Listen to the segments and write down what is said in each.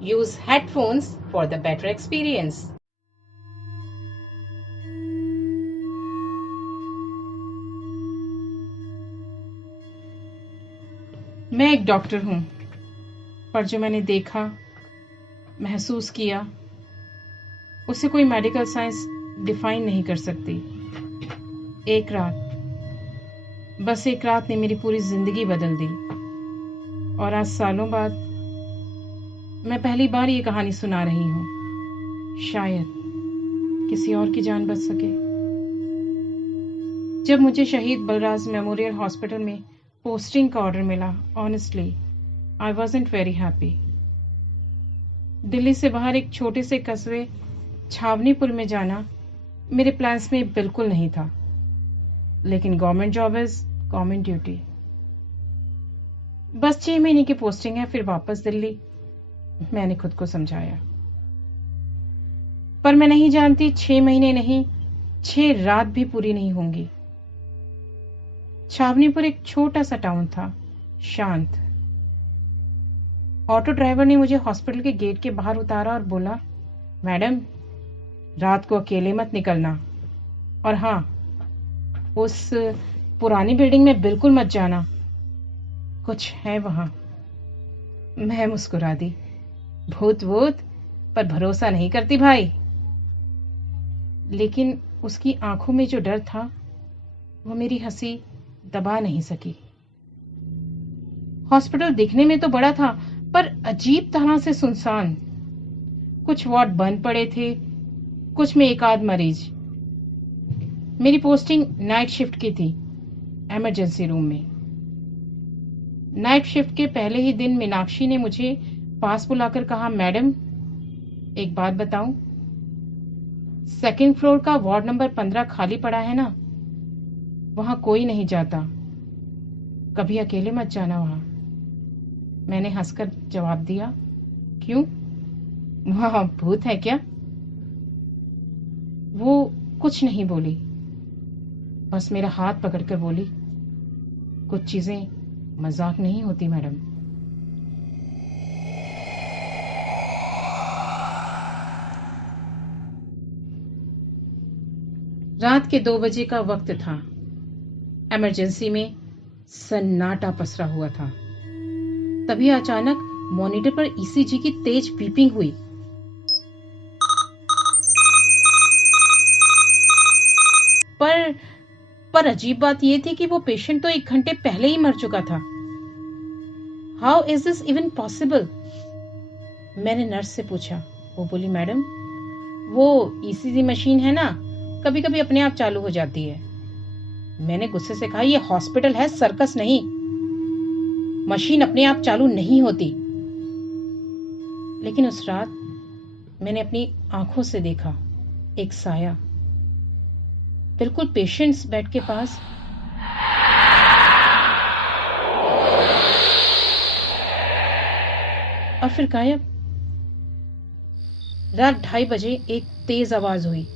Use headphones for the better experience. मैं एक doctor हूं, पर जो मैंने देखा, महसूस किया, उसे कोई मेडिकल साइंस डिफाइन नहीं कर सकती। एक रात, बस एक रात ने मेरी पूरी जिंदगी बदल दी। और आज सालों बाद मैं पहली बार ये कहानी सुना रही हूँ। शायद किसी और की जान बच सके। जब मुझे शहीद बलराज मेमोरियल हॉस्पिटल में पोस्टिंग का ऑर्डर मिला, honestly I wasn't very happy. Delhi से बाहर एक छोटे से कस्बे छावनीपुर में जाना मेरे प्लान्स में बिल्कुल नहीं था। लेकिन government job is government duty. बस 6 महीने की पोस्टिंग है, फिर वापस दिल्ली, मैंने खुद को समझाया। पर मैं नहीं जानती 6 महीने नहीं, 6 रात भी पूरी नहीं होंगी। छावनीपुर एक छोटा सा टाउन था, शांत। ऑटो ड्राइवर ने मुझे हॉस्पिटल के गेट के बाहर उतारा और बोला, मैडम, रात को अकेले मत निकलना, और हाँ, उस पुरानी बिल्डिंग में बिल्कुल मत जाना, कुछ है वहां। मैं मुस्कुरा दी। भूत वूत पर भरोसा नहीं करती भाई। लेकिन उसकी आंखों में जो डर था, वो मेरी हंसी दबा नहीं सकी। हॉस्पिटल दिखने में तो बड़ा था, पर अजीब तरह से सुनसान। कुछ वार्ड बंद पड़े थे, कुछ में एक आध मरीज। मेरी पोस्टिंग नाइट शिफ्ट की थी, इमरजेंसी रूम में। नाइट शिफ्ट के पहले ही दिन मीनाक्षी ने मुझे पास बुलाकर कहा, मैडम, एक बात बताऊं, 2nd फ्लोर का वार्ड नंबर 15 खाली पड़ा है ना, वहां कोई नहीं जाता, कभी अकेले मत जाना वहां। मैंने हंसकर जवाब दिया, क्यों, वहां भूत है क्या? वो कुछ नहीं बोली, बस मेरा हाथ पकड़कर बोली, कुछ चीजें मजाक नहीं होती मैडम। रात के 2 बजे का वक्त था। इमरजेंसी में सन्नाटा पसरा हुआ था। तभी अचानक मॉनिटर पर ईसीजी की तेज बीपिंग हुई। पर अजीब बात यह थी कि वो पेशेंट तो 1 घंटे पहले ही मर चुका था। How is this even possible? मैंने नर्स से पूछा। वो बोली, मैडम, वो ईसीजी मशीन है ना, कभी कभी अपने आप चालू हो जाती है। मैंने गुस्से से कहा, ये हॉस्पिटल है, सर्कस नहीं, मशीन अपने आप चालू नहीं होती। लेकिन उस रात मैंने अपनी आंखों से देखा एक साया, बिल्कुल पेशेंट्स बेड के पास। और फिर गायब। रात 2:30 बजे एक तेज आवाज हुई,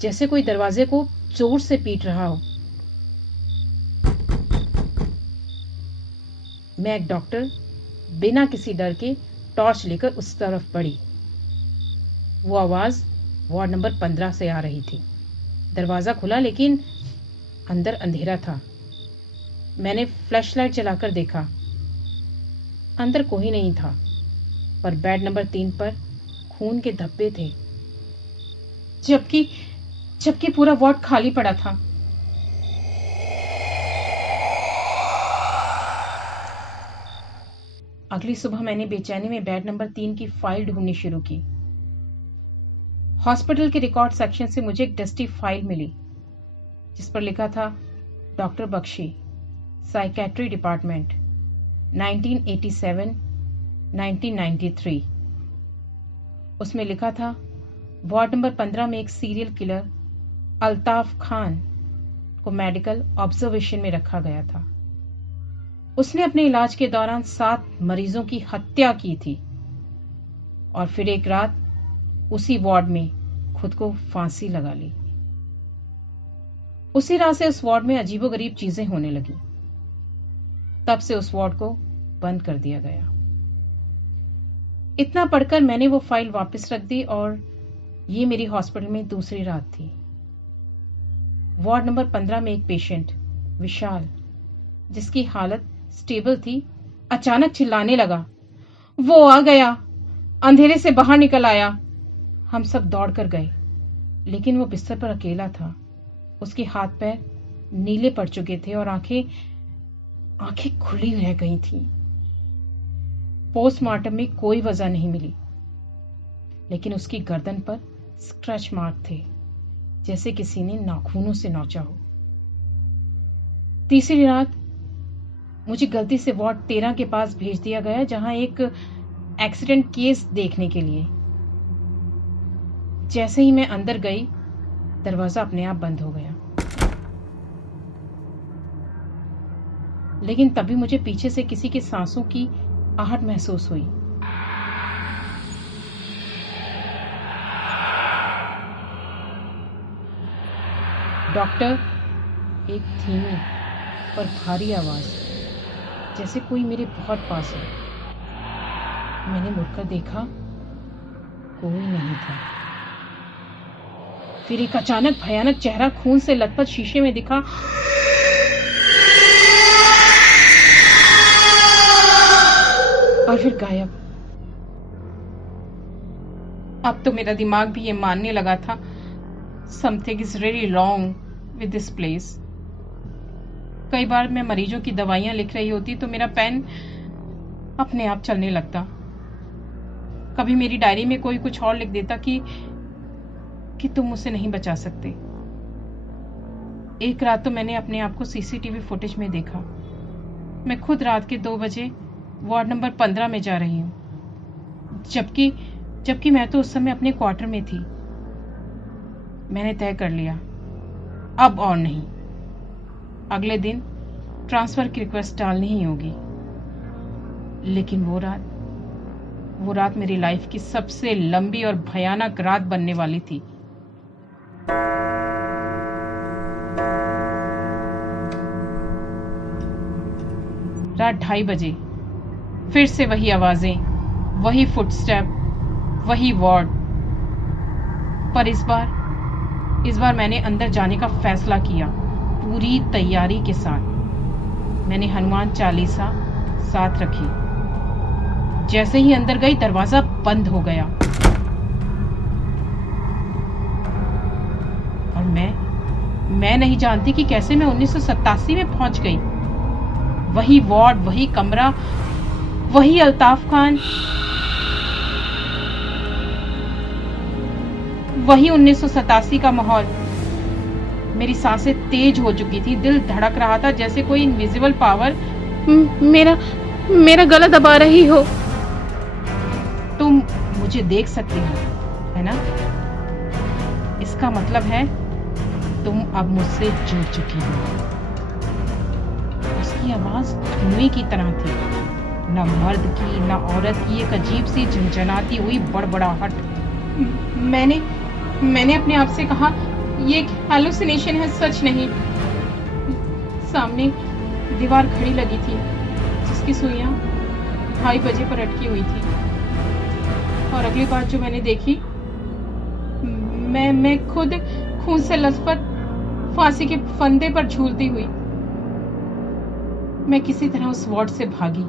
जैसे कोई दरवाजे को जोर से पीट रहा हो। मैं एक डॉक्टर बिना किसी डर के टॉर्च लेकर उस तरफ बढ़ी। वो आवाज वार्ड नंबर 15 से आ रही थी। दरवाजा खुला, लेकिन अंदर अंधेरा था। मैंने फ्लैशलाइट जलाकर देखा। अंदर कोई नहीं था, पर बेड नंबर 3 पर खून के धब्बे थे, जबकि पूरा वार्ड खाली पड़ा था। अगली सुबह मैंने बेचैनी में बेड नंबर 3 की फाइल ढूंढनी शुरू की। हॉस्पिटल के रिकॉर्ड सेक्शन से मुझे एक डस्टी फाइल मिली, जिस पर लिखा था, डॉक्टर बख्शी, साइकेट्री डिपार्टमेंट, 1987-1993। उसमें लिखा था, वार्ड नंबर 15 में एक सीरियल किलर अल्ताफ खान को मेडिकल ऑब्जर्वेशन में रखा गया था। उसने अपने इलाज के दौरान 7 मरीजों की हत्या की थी और फिर एक रात उसी वार्ड में खुद को फांसी लगा ली। उसी रात से उस वार्ड में अजीबोगरीब चीजें होने लगी। तब से उस वार्ड को बंद कर दिया गया। इतना पढ़कर मैंने वो फाइल वापस रख दी और ये मेरी हॉस्पिटल में दूसरी रात थी। वार्ड नंबर 15 में एक पेशेंट विशाल, जिसकी हालत स्टेबल थी, अचानक चिल्लाने लगा, वो आ गया, अंधेरे से बाहर निकल आया। हम सब दौड़ कर गए, लेकिन वो बिस्तर पर अकेला था। उसके हाथ पैर नीले पड़ चुके थे और आंखें खुली रह गई थीं। पोस्टमार्टम में कोई वजह नहीं मिली, लेकिन उसकी गर्दन पर स्क्रैच मार्क थे, जैसे किसी ने नाखूनों से नोचा हो। तीसरी रात मुझे गलती से वार्ड 13 के पास भेज दिया गया, जहां एक एक्सीडेंट केस देखने के लिए। जैसे ही मैं अंदर गई, दरवाजा अपने आप बंद हो गया। लेकिन तभी मुझे पीछे से किसी के सांसों की आहट महसूस हुई। डॉक्टर, एक धीमी पर भारी आवाज, जैसे कोई मेरे बहुत पास है। मैंने मुड़कर देखा, कोई नहीं था। फिर एक अचानक भयानक चेहरा खून से लथपथ शीशे में दिखा और फिर गायब। अब तो मेरा दिमाग भी ये मानने लगा था, something is really wrong with this place. कई बार मैं मरीजों की दवाइयां लिख रही होती तो मेरा पेन अपने आप चलने लगता। कभी मेरी डायरी में कोई कुछ और लिख देता कि तुम मुझसे नहीं बचा सकते। एक रात तो मैंने अपने आप को सीसीटीवी फुटेज में देखा। मैं खुद रात के 2 बजे वार्ड नंबर 15 में जा रही हूँ, जबकि मैं तो उस समय अपने क्वार्टर में थी। मैंने तय कर लिया, अब और नहीं। अगले दिन ट्रांसफर की रिक्वेस्ट डालनी ही होगी। लेकिन वो रात मेरी लाइफ की सबसे लंबी और भयानक रात बनने वाली थी। रात 2:30 बजे फिर से वही आवाजें, वही फुटस्टेप, वही वार्ड। पर इस बार मैंने अंदर जाने का फैसला किया, पूरी तैयारी के साथ। मैंने हनुमान चालीसा साथ रखी। जैसे ही अंदर गई, दरवाजा बंद हो गया और मैं नहीं जानती कि कैसे मैं 1987 में पहुंच गई। वही वार्ड, वही कमरा, वही अल्ताफ खान, वही 1987 का माहौल। मेरी सांसें तेज हो चुकी थी, दिल धड़क रहा था जैसे कोई इनविजिबल पावर मेरा गला दबा रही हो। तुम मुझे देख सकती हो, है ना? इसका मतलब है तुम अब मुझसे जुड़ चुकी हो। उसकी आवाज धुएं की तरह थी, न मर्द की न औरत की, एक अजीब सी झंझनाती हुई बड़बड़ाहट। मैंने अपने आप से कहा, ये एक हैलुसिनेशन है, सच नहीं। सामने दीवार घड़ी लगी थी, जिसकी सुइयां 2:30 बजे पर अटकी हुई थी। और अगली बात जो मैंने देखी, मैं खुद खून से लथपथ फांसी के फंदे पर झूलती हुई। मैं किसी तरह उस वार्ड से भागी,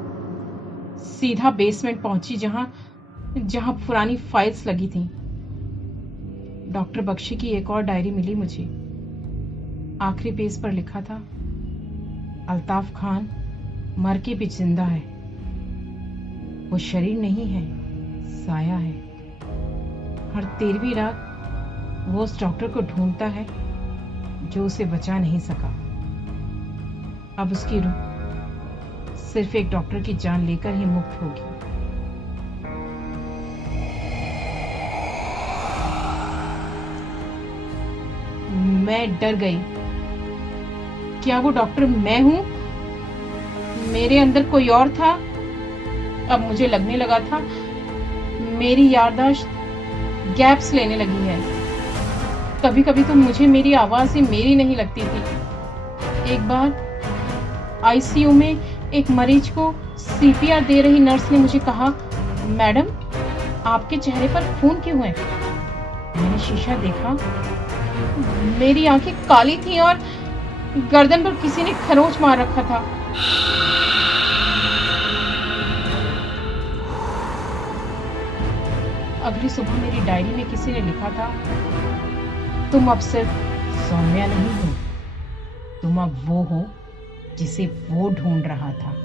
सीधा बेसमेंट पहुंची, जहां पुरानी फाइल्स लगी थी। डॉक्टर बख्शी की एक और डायरी मिली मुझे। आखिरी पेज पर लिखा था, अल्ताफ खान मर के भी जिंदा है। वो शरीर नहीं है, साया है। हर 13वीं रात वो उस डॉक्टर को ढूंढता है जो उसे बचा नहीं सका। अब उसकी रूह सिर्फ एक डॉक्टर की जान लेकर ही मुक्त होगी। मैं डर गई। क्या वो डॉक्टर मैं हूं? मेरे अंदर कोई और था? अब मुझे लगने लगा था मेरी याददाश्त गैप्स लेने लगी है। कभी कभी तो मुझे मेरी आवाज ही मेरी नहीं लगती थी। एक बार आईसीयू में एक मरीज को सीपीआर दे रही नर्स ने मुझे कहा, मैडम आपके चेहरे पर खून क्यों है? मैंने शीशा देखा। मेरी आंखें काली थीं और गर्दन पर किसी ने खरोंच मार रखा था। अगली सुबह मेरी डायरी में किसी ने लिखा था, तुम अब सिर्फ सौम्या नहीं हो, तुम अब वो हो जिसे वो ढूंढ रहा था।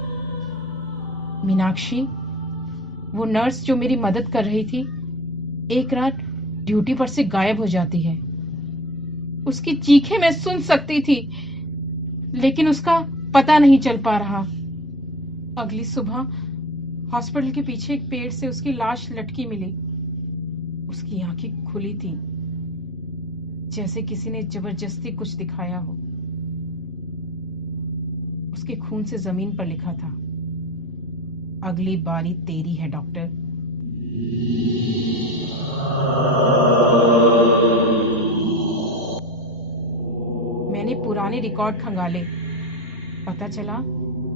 मीनाक्षी, वो नर्स जो मेरी मदद कर रही थी, एक रात ड्यूटी पर से गायब हो जाती है। उसकी चीखें मैं सुन सकती थी, लेकिन उसका पता नहीं चल पा रहा। अगली सुबह हॉस्पिटल के पीछे एक पेड़ से उसकी लाश लटकी मिली। उसकी आंखें खुली थीं, जैसे किसी ने जबरदस्ती कुछ दिखाया हो। उसके खून से जमीन पर लिखा था, अगली बारी तेरी है डॉक्टर। मैंने पुराने रिकॉर्ड खंगाले। पता चला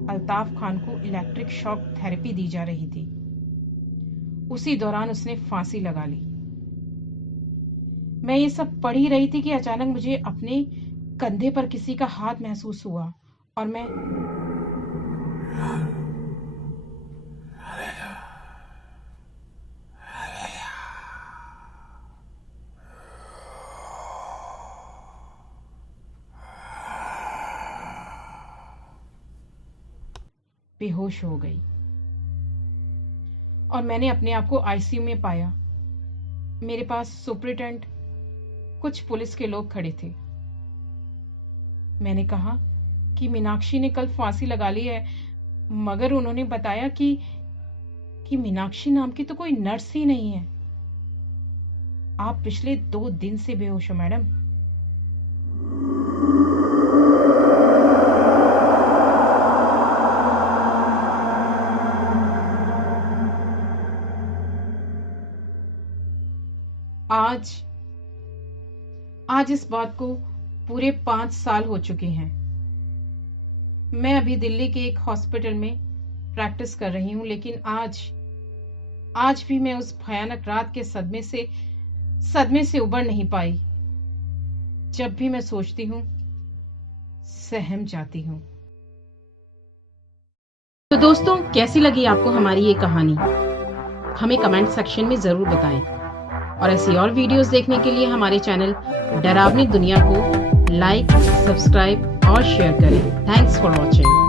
अल्ताफ खान को इलेक्ट्रिक शॉक थेरेपी दी जा रही थी। उसी दौरान उसने फांसी लगा ली। मैं ये सब पढ़ ही रही थी कि अचानक मुझे अपने कंधे पर किसी का हाथ महसूस हुआ और मैं बेहोश हो गई और मैंने अपने आप को आईसीयू में पाया। मेरे पास सुपरिटेंडेंट, कुछ पुलिस के लोग खड़े थे। मैंने कहा कि मीनाक्षी ने कल फांसी लगा ली है, मगर उन्होंने बताया कि मीनाक्षी नाम की तो कोई नर्स ही नहीं है। आप पिछले 2 दिन से बेहोश हो मैडम। आज इस बात को पूरे 5 साल हो चुके हैं। मैं अभी दिल्ली के एक हॉस्पिटल में प्रैक्टिस कर रही हूं, लेकिन आज भी मैं उस भयानक रात के सदमे से उबर नहीं पाई। जब भी मैं सोचती हूं, सहम जाती हूं। तो दोस्तों, कैसी लगी आपको हमारी ये कहानी? हमें कमेंट सेक्शन में जरूर बताएं और ऐसी और वीडियोस देखने के लिए हमारे चैनल डरावनी दुनिया को लाइक, सब्सक्राइब और शेयर करें। Thanks for watching.